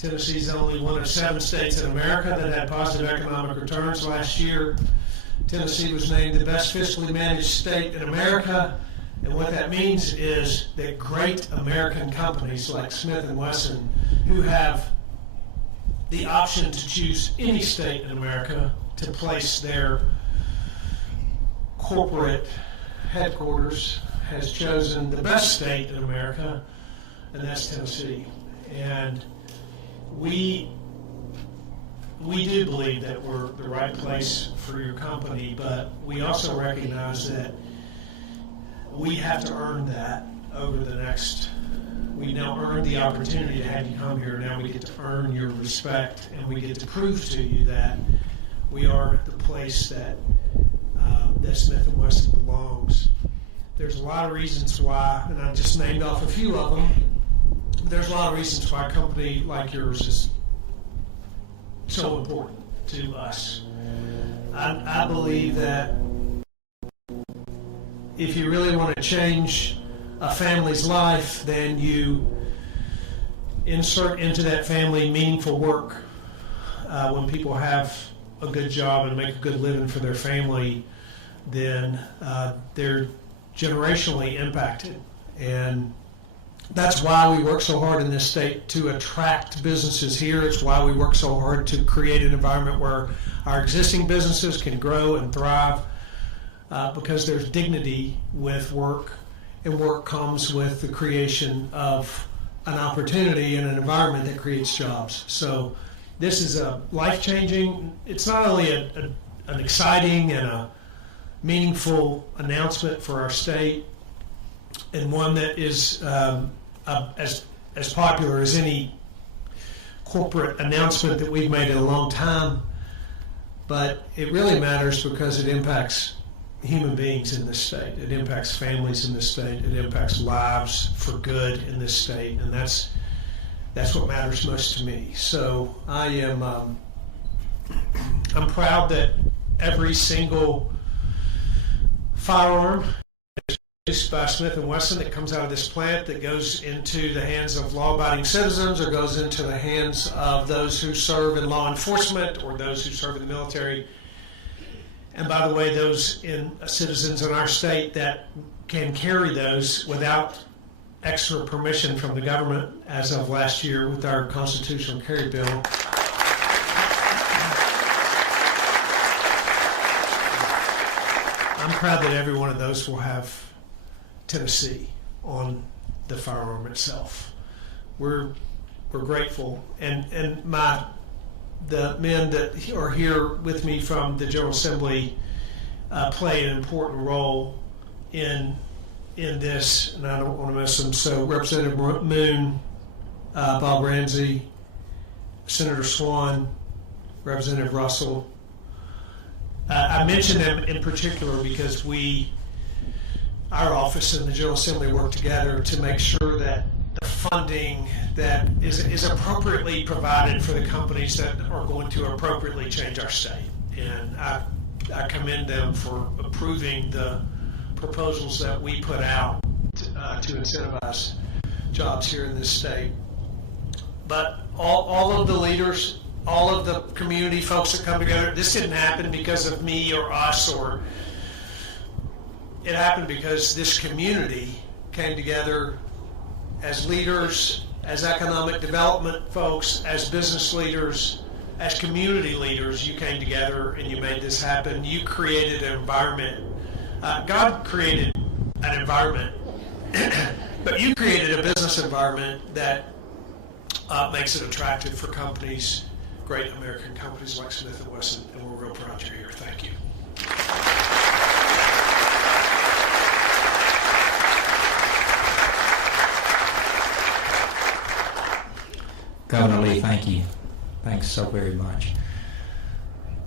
Tennessee is only one of 7 states in America that had positive economic returns last year. Tennessee was named the best fiscally managed state in America, and what that means is that great American companies like Smith & Wesson, who have the option to choose any state in America to place their corporate headquarters, has chosen the best state in America, and that's Tennessee. And we do believe that we're the right place for your company, but we also recognize that we have to earn that over the next. We now earned the opportunity to have you come here. Now we get to earn your respect, and we get to prove to you that we are the place that Smith & Wesson belongs. There's a lot of reasons why, and I just named off a few of them. There's a lot of reasons why a company like yours is so important to us. I believe that if you really want to change a family's life, then you insert into that family meaningful work. When people have a good job and make a good living for their family, then they're generationally impacted. And that's why we work so hard in this state to attract businesses here. It's why we work so hard to create an environment where our existing businesses can grow and thrive, because there's dignity with work, and work comes with the creation of an opportunity and an environment that creates jobs. So this is a life-changing, it's not only an exciting and a meaningful announcement for our state, and one that is as popular as any corporate announcement that we've made in a long time, but it really matters because it impacts human beings in this state. It impacts families in this state. It impacts lives for good in this state, and that's what matters most to me. So I'm proud that every single firearm is produced by Smith & Wesson that comes out of this plant, that goes into the hands of law-abiding citizens or goes into the hands of those who serve in law enforcement or those who serve in the military. And by the way, those citizens in our state that can carry those without extra permission from the government, as of last year with our constitutional carry bill. I'm proud that every one of those will have Tennessee on the firearm itself. We're grateful, and the men that are here with me from the General Assembly play an important role in this, and I don't want to miss them. So Representative Moon, Bob Ramsey, Senator Swan, Representative Russell. I mention them in particular because our office and the General Assembly work together to make sure that the funding that is appropriately provided for the companies that are going to appropriately change our state. And I commend them for approving the proposals that we put out to incentivize jobs here in this state. But all of the leaders, all of the community folks that come together, this didn't happen because of me or us, or it happened because this community came together as leaders, as economic development folks, as business leaders, as community leaders. You came together and you made this happen. You created an environment. God created an environment, but you created a business environment that makes it attractive for companies, great American companies like Smith & Wesson, and we're real proud you're here. Thank you. Governor Lee, thank you. Thanks so very much.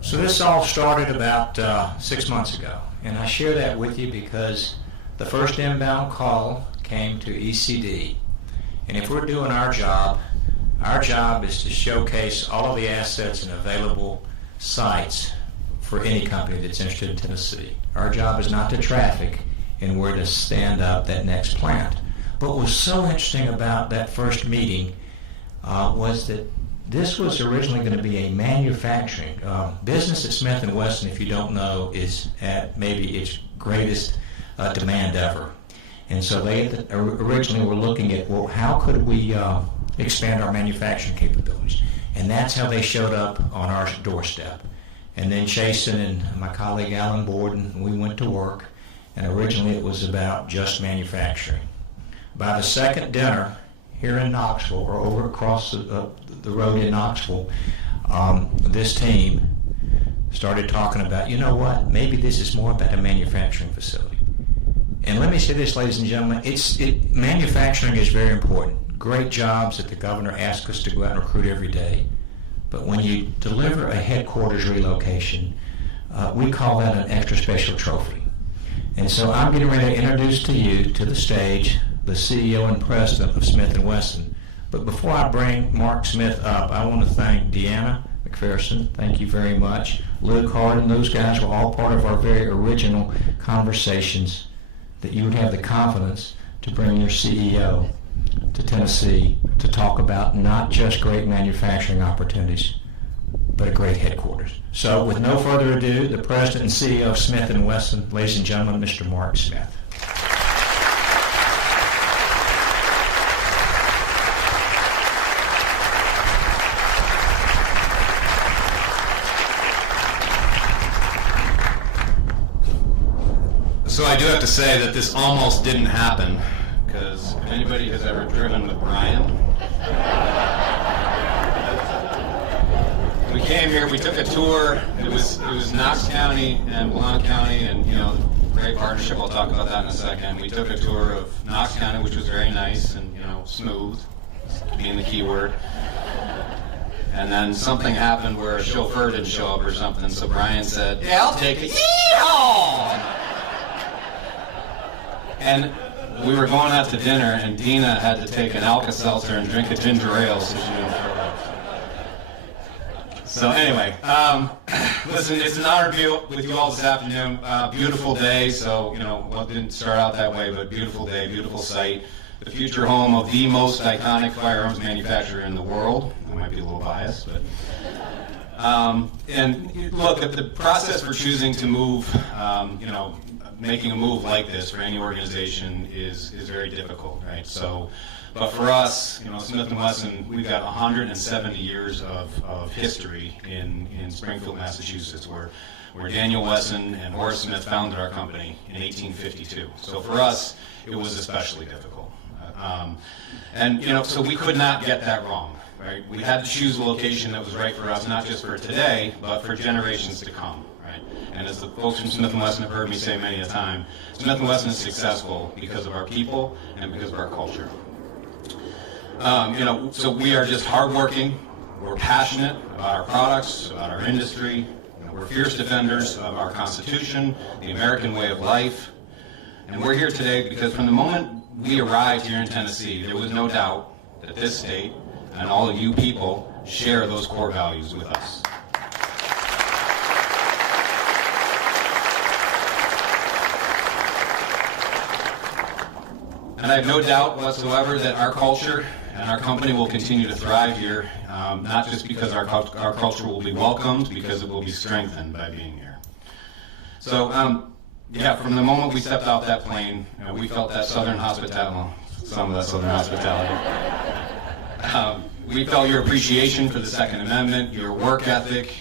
So this all started about 6 months ago, and I share that with you because the first inbound call came to ECD, and if we're doing our job is to showcase all of the assets and available sites for any company that's interested in Tennessee. Our job is not to traffic and where to stand up that next plant. But what was so interesting about that first meeting was that this was originally going to be a manufacturing business at Smith & Wesson, if you don't know, is at maybe its greatest demand ever. And so they originally were looking at, well, how could we expand our manufacturing capabilities? And that's how they showed up on our doorstep. And then Chasen and my colleague Alan Borden, we went to work, and originally it was about just manufacturing. By the second dinner here in Knoxville, or over across the road in Knoxville, this team started talking about, you know what, maybe this is more about a manufacturing facility. And let me say this, ladies and gentlemen, manufacturing is very important. Great jobs that the governor asks us to go out and recruit every day. But when you deliver a headquarters relocation, we call that an extra special trophy. And so I'm getting ready to introduce to you, to the stage, the CEO and president of Smith & Wesson. But before I bring Mark Smith up, I want to thank Deanna McPherson. Thank you very much. Luke Harden, those guys were all part of our very original conversations, that you would have the confidence to bring your CEO to Tennessee to talk about not just great manufacturing opportunities, but a great headquarters. So with no further ado, the president and CEO of Smith & Wesson, ladies and gentlemen, Mr. Mark Smith. So I do have to say that this almost didn't happen, because if anybody has ever driven with Brian, we came here, we took a tour. It was Knox County and Blount County, and great partnership. I'll talk about that in a second. We took a tour of Knox County, which was very nice and smooth, being the key word. And then something happened where a chauffeur didn't show up or something, so Brian said, "Yeah, I'll take it." Yeehaw! And we were going out to dinner, and Dina had to take an Alka-Seltzer and drink a ginger ale so she didn't throw up. So anyway, listen, it's an honor to be with you all this afternoon. Beautiful day, so, well, it didn't start out that way, but beautiful day, beautiful site. The future home of the most iconic firearms manufacturer in the world. I might be a little biased, but... and look, the process for choosing to move, making a move like this for any organization is very difficult, right? So, but for us, Smith & Wesson, we've got 170 years of history in Springfield, Massachusetts, where Daniel Wesson and Horace Smith founded our company in 1852. So for us, it was especially difficult. So we could not get that wrong, right? We had to choose a location that was right for us, not just for today, but for generations to come. And as the folks from Smith & Wesson have heard me say many a time, Smith & Wesson is successful because of our people and because of our culture. So we are just hardworking. We're passionate about our products, about our industry. We're fierce defenders of our Constitution, the American way of life. And we're here today because from the moment we arrived here in Tennessee, there was no doubt that this state and all of you people share those core values with us. And I have no doubt whatsoever that our culture and our company will continue to thrive here, not just because our culture will be welcomed, because it will be strengthened by being here. So, from the moment we stepped off that plane, we felt that Southern hospitality, some of that Southern hospitality. We felt your appreciation for the Second Amendment, your work ethic,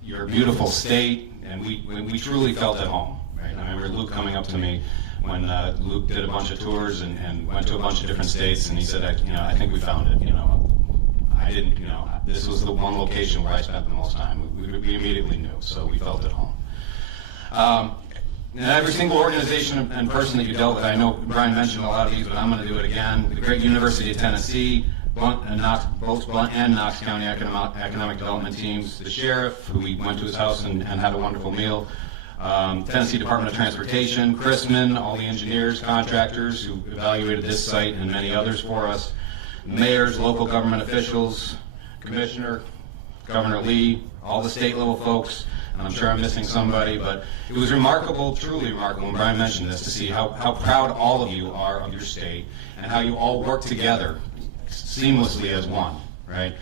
your beautiful state, and we truly felt at home. Right? I remember Luke coming up to me when Luke did a bunch of tours and went to a bunch of different states, and he said, I think we found it. I didn't, this was the one location where I spent the most time. We immediately knew, so we felt at home. And every single organization and person that you dealt with, I know Brian mentioned a lot of these, but I'm going to do it again. The great University of Tennessee, both Blount and Knox County economic development teams, the sheriff, who we went to his house and had a wonderful meal, Tennessee Department of Transportation, Chrisman, all the engineers, contractors who evaluated this site and many others for us, mayors, local government officials, Commissioner, Governor Lee, all the state level folks, and I'm sure I'm missing somebody, but it was remarkable, truly remarkable, and Brian mentioned this, to see how proud all of you are of your state and how you all work together seamlessly as one, right?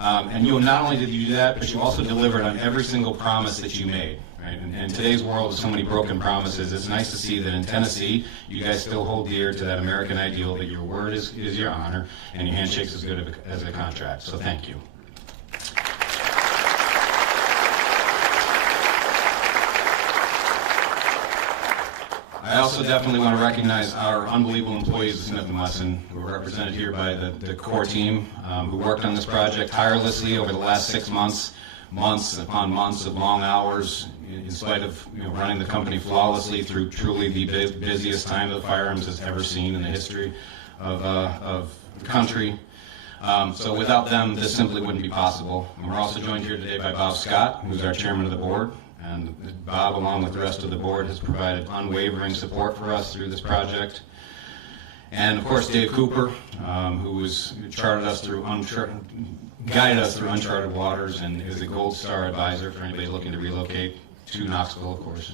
And not only did you do that, but you also delivered on every single promise that you made. Right? And in today's world with so many broken promises, it's nice to see that in Tennessee, you guys still hold dear to that American ideal that your word is your honor and your handshake's as good as a contract. So thank you. I also definitely want to recognize our unbelievable employees of Smith & Wesson, who are represented here by the core team, who worked on this project tirelessly over the last 6 months, months upon months of long hours, in spite of running the company flawlessly through truly the busiest time that firearms has ever seen in the history of the country. So without them, this simply wouldn't be possible. And we're also joined here today by Bob Scott, who's our chairman of the board. And Bob, along with the rest of the board, has provided unwavering support for us through this project. And of course, Dave Cooper, who guided us through uncharted waters and is a gold star advisor for anybody looking to relocate to Knoxville, of course.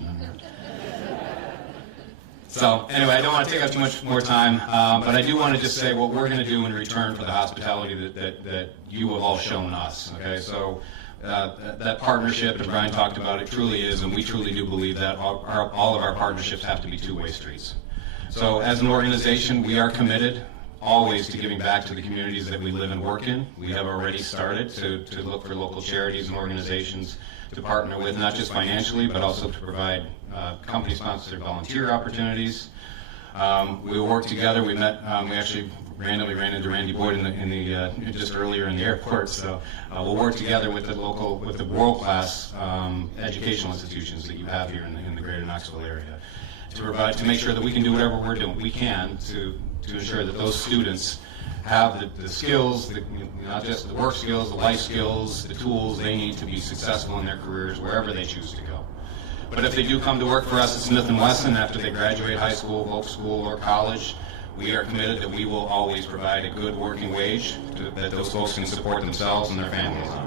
So anyway, I don't want to take up too much more time, but I do want to just say what we're going to do in return for the hospitality that you have all shown us. Okay, so that partnership, and Brian talked about it, truly is, and we truly do believe that all of our partnerships have to be two-way streets. So as an organization, we are committed always to giving back to the communities that we live and work in. We have already started to look for local charities and organizations to partner with, not just financially, but also to provide company-sponsored volunteer opportunities. We will work together. We met. We actually randomly ran into Randy Boyd just earlier in the airport. So we'll work together with the world-class educational institutions that you have here in the greater Knoxville area to make sure that we can do whatever we can to ensure that those students have the skills, not just the work skills, the life skills, the tools they need to be successful in their careers wherever they choose to go. But if they do come to work for us at Smith & Wesson after they graduate high school, voc school, or college, we are committed that we will always provide a good working wage that those folks can support themselves and their families on.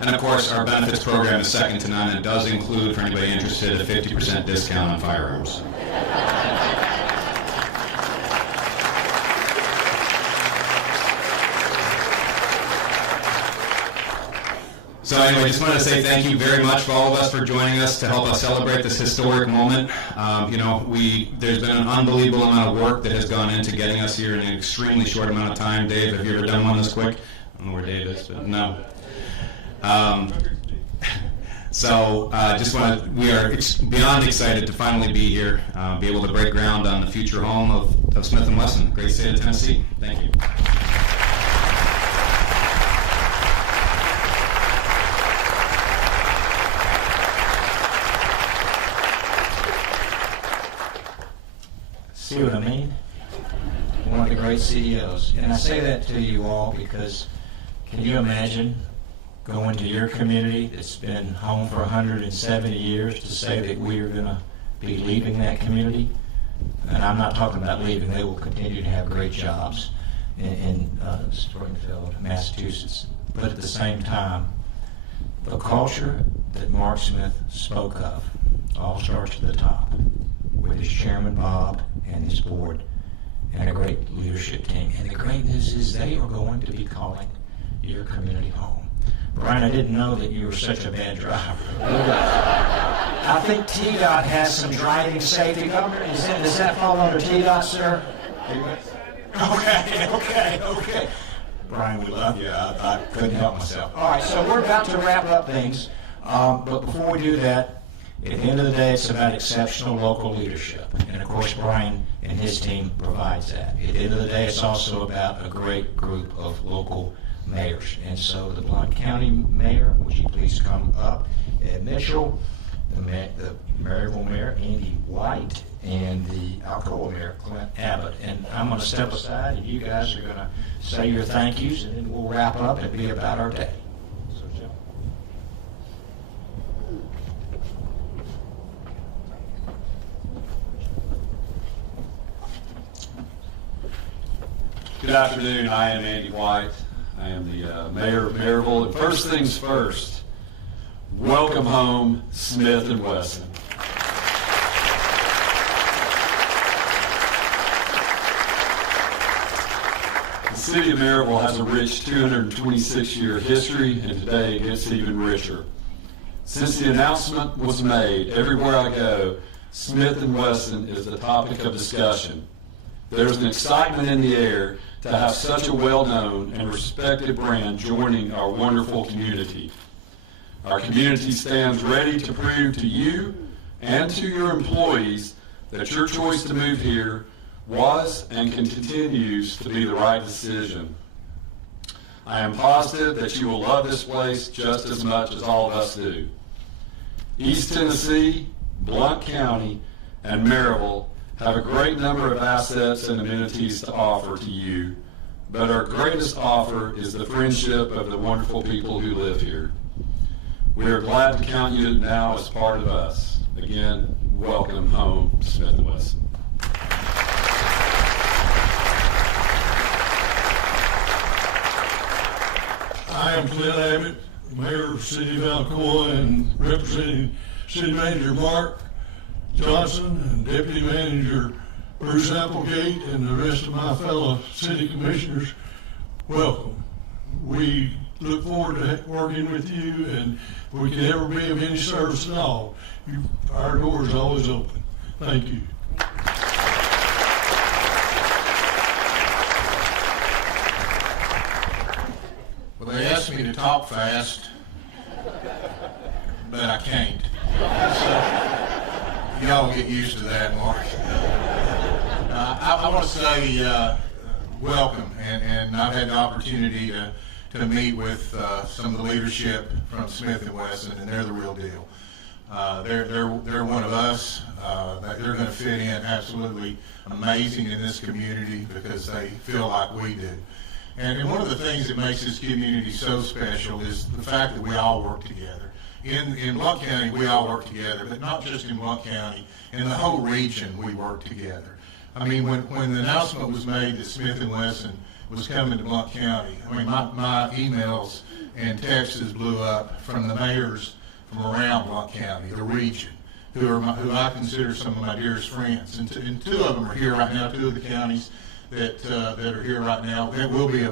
And of course, our benefits program is second to none and does include, for anybody interested, a 50% discount on firearms. So anyway, I just want to say thank you very much for all of us for joining us to help us celebrate this historic moment. There's been an unbelievable amount of work that has gone into getting us here in an extremely short amount of time. Dave, have you ever done one this quick? I don't know where Dave is, but no. We are beyond excited to finally be here, be able to break ground on the future home of Smith & Wesson, great state of Tennessee. Thank you. See what I mean? One of the great CEOs. And I say that to you all because can you imagine going to your community that's been home for 170 years to say that we are going to be leaving that community? And I'm not talking about leaving. They will continue to have great jobs in Springfield, Massachusetts. But at the same time, the culture that Mark Smith spoke of all starts at the top with his chairman, Bob, and his board, and a great leadership team. And the great news is they are going to be calling your community home. Brian, I didn't know that you were such a bad driver. I think TDOT has some driving safety. Does that fall under TDOT, sir? Okay. Brian, we love you. I couldn't help myself. All right, so we're about to wrap up things. But before we do that, at the end of the day, it's about exceptional local leadership. And of course, Brian and his team provides that. At the end of the day, it's also about a great group of local mayors. And so the Blount County Mayor, would you please come up? Ed Mitchell, the Maryville Mayor, Andy White, and the Alcoa Mayor, Clint Abbott. And I'm going to step aside, and you guys are going to say your thank yous, and then we'll wrap up and be about our day. Good afternoon. I am Andy White. I am the mayor of Maryville. And first things first, welcome home, Smith & Wesson. city of Maryville has a rich 226-year history, and today it gets even richer. Since the announcement was made, everywhere I go, Smith & Wesson is the topic of discussion. There's an excitement in the air to have such a well-known and respected brand joining our wonderful community. Our community stands ready to prove to you and to your employees that your choice to move here was and continues to be the right decision. I am positive that you will love this place just as much as all of us do. East Tennessee, Blount County, and Maryville have a great number of assets and amenities to offer to you, but our greatest offer is the friendship of the wonderful people who live here. We are glad to count you now as part of us. Again, welcome home, Smith & Wesson. I am Clint Abbott, Mayor of the City of Alcoa, and representing City Manager Mark Johnson and Deputy Manager Bruce Applegate and the rest of my fellow city commissioners. Welcome. We look forward to working with you, and if we can ever be of any service at all, our door is always open. Thank you. Well, they asked me to talk fast, but I can't. So, y'all get used to that, Mark. I want to say welcome, and I've had the opportunity to meet with some of the leadership from Smith & Wesson, and they're the real deal. They're one of us. They're going to fit in absolutely amazing in this community because they feel like we do. And one of the things that makes this community so special is the fact that we all work together. In Blount County, we all work together, but not just in Blount County. In the whole region, we work together. I mean, when the announcement was made that Smith & Wesson was coming to Blount County, I mean, my emails and texts blew up from the mayors from around Blount County, the region, who I consider some of my dearest friends. And two of them are here right now, two of the counties that are here right now that will be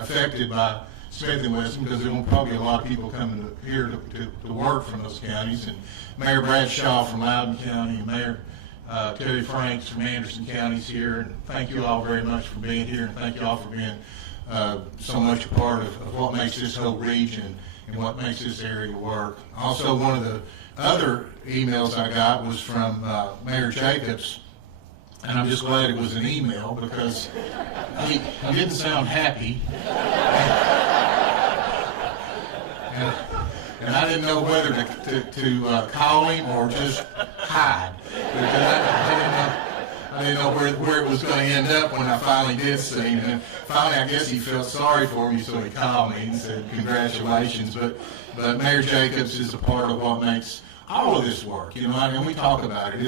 affected by Smith & Wesson, because there will probably be a lot of people coming here to work from those counties. And Mayor Bradshaw from Loudoun County and Mayor Terry Franks from Anderson County's here. And thank you all very much for being here, and thank you all for being so much a part of what makes this whole region and what makes this area work. Also, one of the other emails I got was from Mayor Jacobs. And I'm just glad it was an email because he didn't sound happy. And I didn't know whether to call him or just hide. Because I didn't know where it was going to end up when I finally did see him. And finally, I guess he felt sorry for me, so he called me and said, congratulations. But Mayor Jacobs is a part of what makes all of this work. You know, I mean, we talk about it.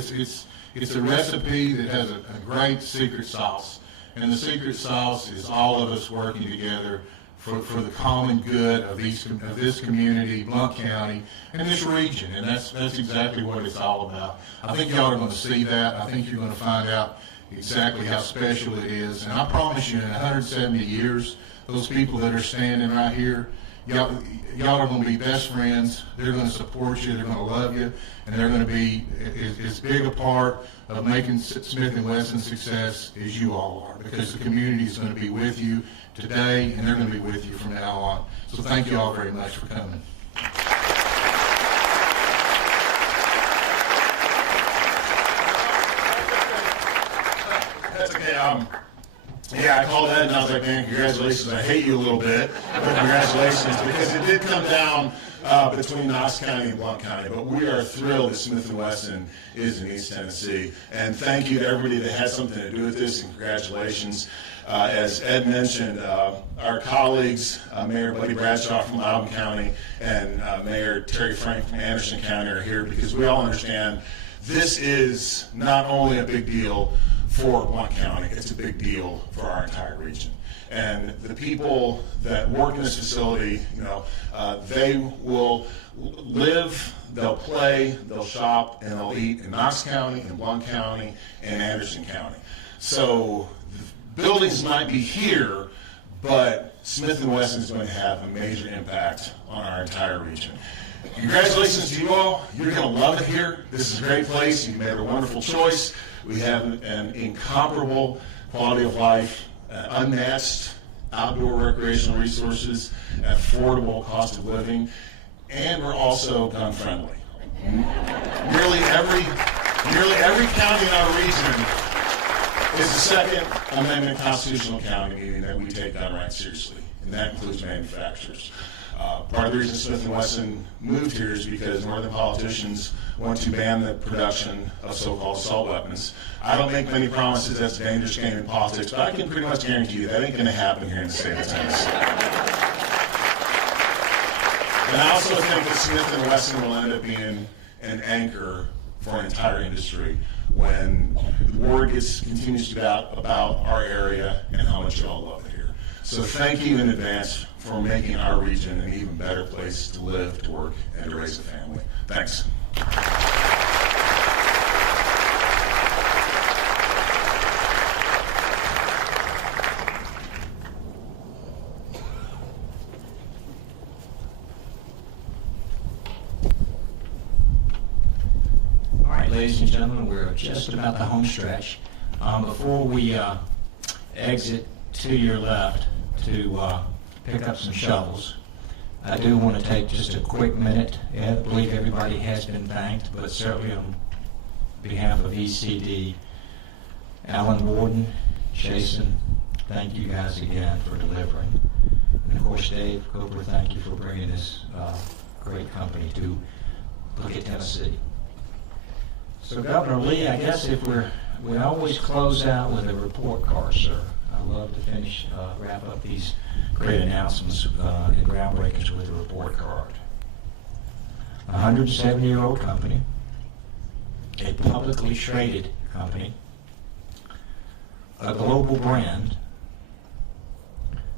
It's a recipe that has a great secret sauce, and the secret sauce is all of us working together for the common good of this community, Blount County, and this region, and that's exactly what it's all about. I think y'all are going to see that. I think you're going to find out exactly how special it is, and I promise you, in 170 years, those people that are standing right here, y'all are going to be best friends. They're going to support you. They're going to love you, and they're going to be as big a part of making Smith & Wesson success as you all are, because the community is going to be with you today, and they're going to be with you from now on. So thank you all very much for coming. That's okay. Yeah, I called that and I was like, man, congratulations. I hate you a little bit, but congratulations, because it did come down between Knox County and Blount County. But we are thrilled that Smith & Wesson is in East Tennessee. And thank you to everybody that had something to do with this, and congratulations. As Ed mentioned, our colleagues, Mayor Buddy Bradshaw from Loudoun County and Mayor Terry Frank from Anderson County are here because we all understand this is not only a big deal for Blount County, it's a big deal for our entire region. And the people that work in this facility, you know, they will live, they'll play, they'll shop, and they'll eat in Knox County, in Blount County, and Anderson County. So buildings might be here, but Smith & Wesson is going to have a major impact on our entire region. Congratulations to you all. You're going to love it here. This is a great place. You made a wonderful choice. We have an incomparable quality of life, unmatched outdoor recreational resources, affordable cost of living, and we're also gun friendly. Nearly every county in our region is the Second Amendment constitutional county, meaning that we take gun rights seriously, and that includes manufacturers. Part of the reason Smith & Wesson moved here is because northern politicians want to ban the production of so-called assault weapons. I don't make many promises. That's a dangerous game in politics, but I can pretty much guarantee you that ain't going to happen here in the state of Tennessee. And I also think that Smith & Wesson will end up being an anchor for an entire industry when the word continues to get out about our area and how much you all love it here. So thank you in advance for making our region an even better place to live, to work, and to raise a family. Thanks. All right, ladies and gentlemen, we're just about the home stretch. Before we exit to your left to pick up some shovels, I do want to take just a quick minute. I believe everybody has been thanked, but certainly on behalf of ECD, Alan Warden, Jason, thank you guys again for delivering. And of course, Dave Cooper, thank you for bringing this great company to look at Tennessee. So Governor Lee, I guess if we always close out with a report card, sir. I love to wrap up these great announcements and groundbreakers with a report card. A 107-year-old company, a publicly traded company, a global brand,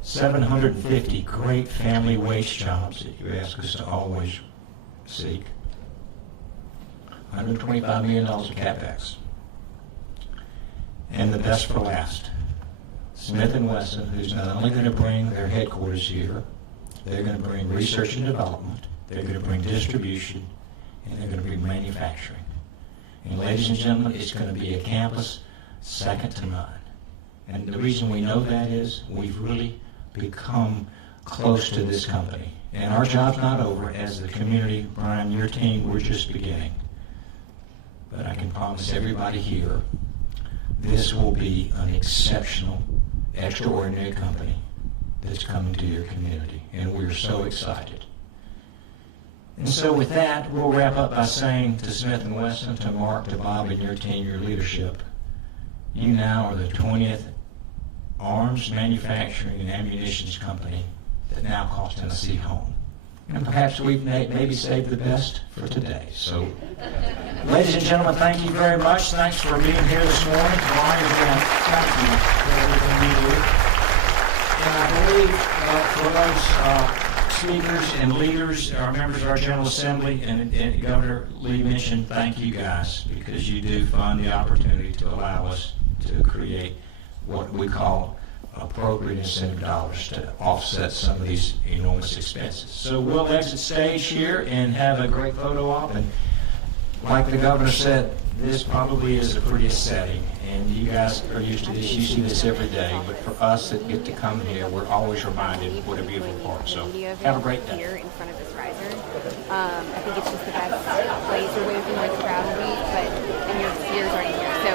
750 great family waste jobs that you ask us to always seek, $125 million of CapEx, and the best for last. Smith & Wesson, who's not only going to bring their headquarters here, they're going to bring research and development, they're going to bring distribution, and they're going to bring manufacturing. And ladies and gentlemen, it's going to be a campus second to none. And the reason we know that is we've really become close to this company. And our job's not over. As the community, Brian, your team, we're just beginning. But I can promise everybody here, this will be an exceptional, extraordinary company that's coming to your community, and we're so excited. And so with that, we'll wrap up by saying to Smith & Wesson, to Mark, to Bob, and your team, your leadership, you now are the 20th arms manufacturing and ammunitions company that now calls Tennessee home. And perhaps we've maybe saved the best for today. So, ladies and gentlemen, thank you very much. Thanks for being here this morning. Brian, again, thank you for everything you do. And I believe for those speakers and leaders, our members of our General Assembly, and Governor Lee mentioned, thank you guys, because you do fund the opportunity to allow us to create what we call appropriate incentive dollars to offset some of these enormous expenses. So we'll exit stage here and have a great photo op. And like the governor said, this probably is the prettiest setting, and you guys are used to this. You see this every day, but for us that get to come here, we're always reminded what a beautiful park. So have a great day. Here in front of this riser, I think it's just the best place. We're waiting for like the crowd to meet, and your peers aren't here. So